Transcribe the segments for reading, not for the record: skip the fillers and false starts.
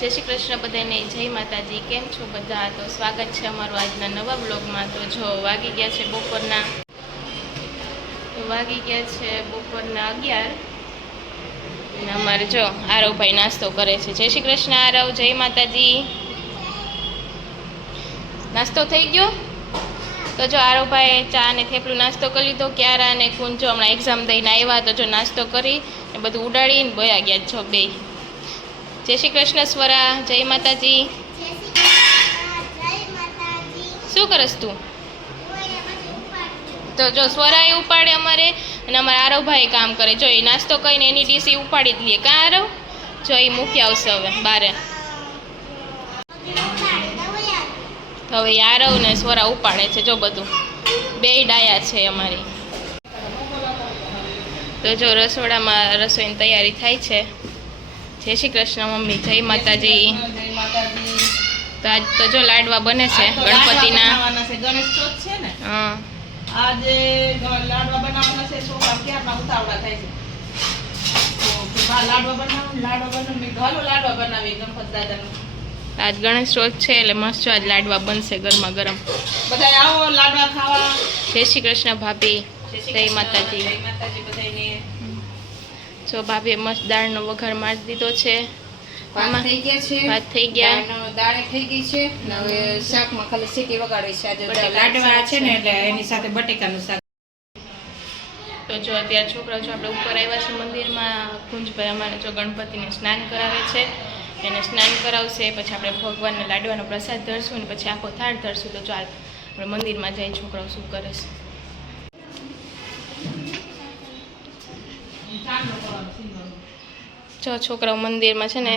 જય શ્રી કૃષ્ણ બધાને, જય માતાજી। કેમ છો બધા? તો સ્વાગત છે અમારું આજના નવા બ્લોગમાં। તો જો વાગી ગયા છે બપોરના 11 અને અમારે જો આરવભાઈ નાસ્તો કરે છે। જય શ્રી કૃષ્ણ આરવ, જય માતાજી। નાસ્તો થઈ ગયો? તો જો આરવભાઈ ચા અને થેપલું નાસ્તો કરી લીધો। ક્યારા અને કુંજો હમણાં એક્ઝામ દઈને આવ્યા, તો જો નાસ્તો કરી ને બધું ઉડાડીને બોયા ગયા છો બે। જય શ્રી કૃષ્ણ સ્વરા, જય માતાજી। શું કરસ તું? તો જો સ્વરા એ ઉપાડે અમારે, અને અમારા આરવભાઈ કામ કરે। જો એ નાસ્તો કરીને એની ડીશ ઉપાડી જ લે। કાં આરવ? જો એ મૂકી આવશે હવે બારે। હવે આરવ ને સ્વરા ઉપાડે છે જો બધું, બે ડાયા છે અમારી। તો જો રસોડામાં રસોઈની તૈયારી થાય છે। જય શ્રી કૃષ્ણ મમ્મી, જય માતાજી। તો આજ તો જો લાડવા બને છે ગણપતિના। ગણેશ ચોથ છે ને, હા આજે લાડવા બનાવવાના છે। છોકરા ક્યારના ઉતાવળા થાય છે, તો લાડવા બનાવી ગણપત દાદાનું। આજ ગણેશ ચોથ છે એટલે મસ્ત આજ લાડવા બનશે ગરમા ગરમ। બધા આવો લાડવા ખાવા। જય શ્રી કૃષ્ણ ભાભી, જય માતાજી। જય માતાજી બધાને। જો ભાભીએ મસ્ત દાળનો વઘાર મારી દીધો છે। ભાત થઈ ગયા છે, ભાત થઈ ગયા, દાળ થઈ ગઈ છે, અને હવે શાકમાં ખાલી સીટી વગાડવી છે। આજે લાડવા છે ને એટલે એની સાથે બટેકાનું શાક। તો જો અત્યારે છોકરાઓ જો આપણે ઉપર આવ્યા છે મંદિરમાં। કુંજભાઈ અમારે જો ગણપતિને સ્નાન કરાવે છે, એને સ્નાન કરાવશે પછી આપણે ભગવાનને લાડવાનો પ્રસાદ ધરશું અને પછી આખો થાળ ધરશું। તો ચાલ આપણે મંદિરમાં જઈ છોકરાઓ શું કરે છે। જો છોકરાઓ મંદિરમાં છે ને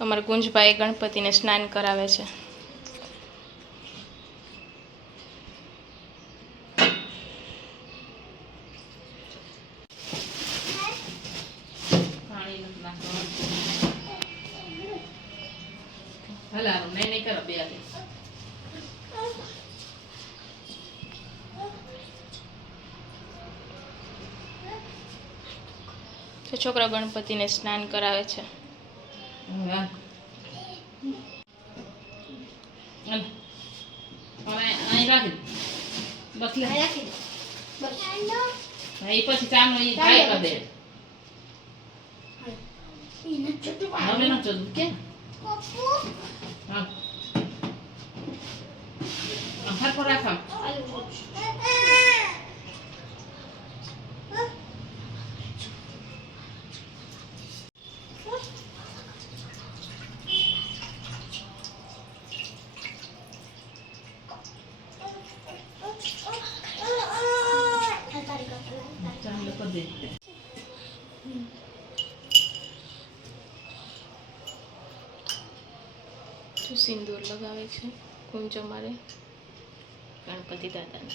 અમારા કુંજભાઈ ગણપતિને સ્નાન કરાવે છે। તો છોકરાઓ ગણપતિને સ્નાન કરાવે છે। સિંદૂર લગાવે છે કુંજ અમારે ગણપતિ દાદાને।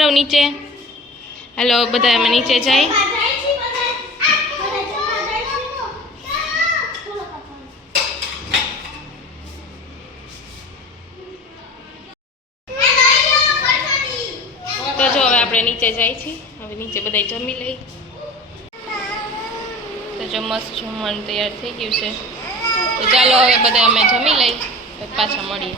મારો નીચે. હાલો બધા અમે નીચે જાય. તો જો હવે આપણે નીચે જાય છીએ. હવે નીચે બધા જમી લઈ. તો જો મસ્ત જમવાનું તૈયાર થઈ ગયું છે. તો ચાલો હવે બધા અમે જમી લઈ પાછા મળીએ.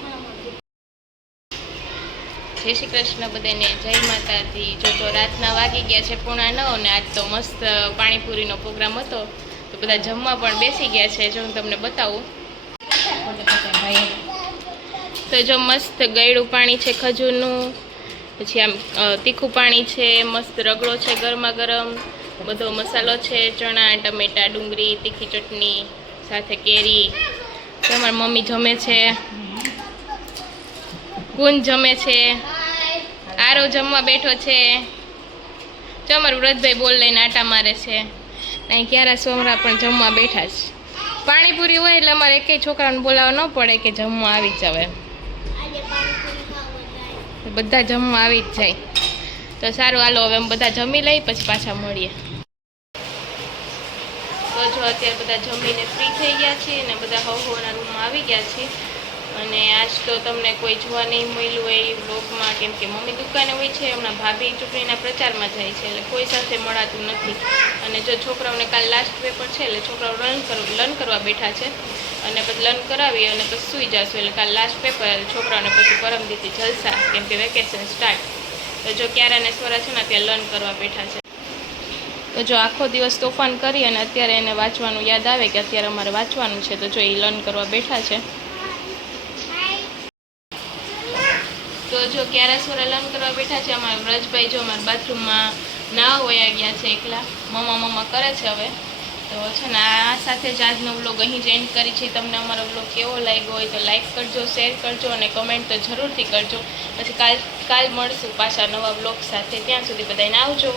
જય શ્રી કૃષ્ણ બધાને, જય માતાજી. જો રાતના વાગી ગયા છે 9:30 ને આજ તો મસ્ત પાણીપુરીનો પ્રોગ્રામ હતો. તો બધા જમવા પણ બેસી ગયા છે. જો હું તમને બતાવું તો જો મસ્ત ગળ્યું પાણી છે ખજૂરનું, પછી આમ તીખું પાણી છે, મસ્ત રગડો છે ગરમા ગરમ, બધો મસાલો છે, ચણા, ટમેટા, ડુંગળી, તીખી ચટણી સાથે કેરી. તમારી મમ્મી જમે છે, ગુંજ જમે છે, આરો જમવા બેઠો છે. જો અમારું વ્રતભાઈ બોલ લઈને આટા મારે છે. અહીં ક્યારે સોમરા પણ જમવા બેઠા છે. પાણીપુરી હોય એટલે અમારે એકેય છોકરાને બોલાવવા ન પડે કે જમવા આવી જ જાવે, બધા જમવા આવી જ જાય. તો સારું હાલો હવે અમે બધા જમી લઈ પછી પાછા મળીએ. તો જો અત્યારે બધા જમીને ફ્રી થઈ ગયા છીએ અને બધા હવના રૂમમાં આવી ગયા છીએ. અને આજ તો તમને કોઈ જોવા નહીં મળ્યું હોય એ બ્લોગમાં, કેમ કે મમ્મી દુકાને હોય છે, હમણાં ભાભી ચૂંટણીના પ્રચારમાં જાય છે એટલે કોઈ સાથે મળાતું નથી. અને જો છોકરાઓને કાલ લાસ્ટ પેપર છે એટલે છોકરાઓ લર્ન કરવા બેઠા છે અને પછી લર્ન કરાવી અને પછી સૂઈ જશું. એટલે કાલ લાસ્ટ પેપર છોકરાઓને પછી પરમ દીધી જલસા, કેમ કે વેકેશન સ્ટાર્ટ. તો જો ક્યારાને સ્વરા છે ને ત્યાં લર્ન કરવા બેઠા છે. તો જો આખો દિવસ તોફાન કરી અને અત્યારે એને વાંચવાનું યાદ આવે કે અત્યારે અમારે વાંચવાનું છે, તો જો એ લર્ન કરવા બેઠા છે. તો જો ક્યારાસોરા લર્ન કરવા બેઠા છે. અમારા વ્રજભાઈ જો અમારા બાથરૂમમાં ના વયા ગયા છે એકલા, મમ્મા કરે છે હવે. તો છે ને આ સાથે જ આજનો વ્લોગ અહીં જ એન્ડ કરી છે. તમને અમારો વ્લોગ કેવો લાગ્યો હોય તો લાઈક કરજો, શેર કરજો અને કમેન્ટ તો જરૂરથી કરજો. પછી કાલ મળશું પાછા નવા વ્લોગ સાથે. ત્યાં સુધી બધાને આવજો.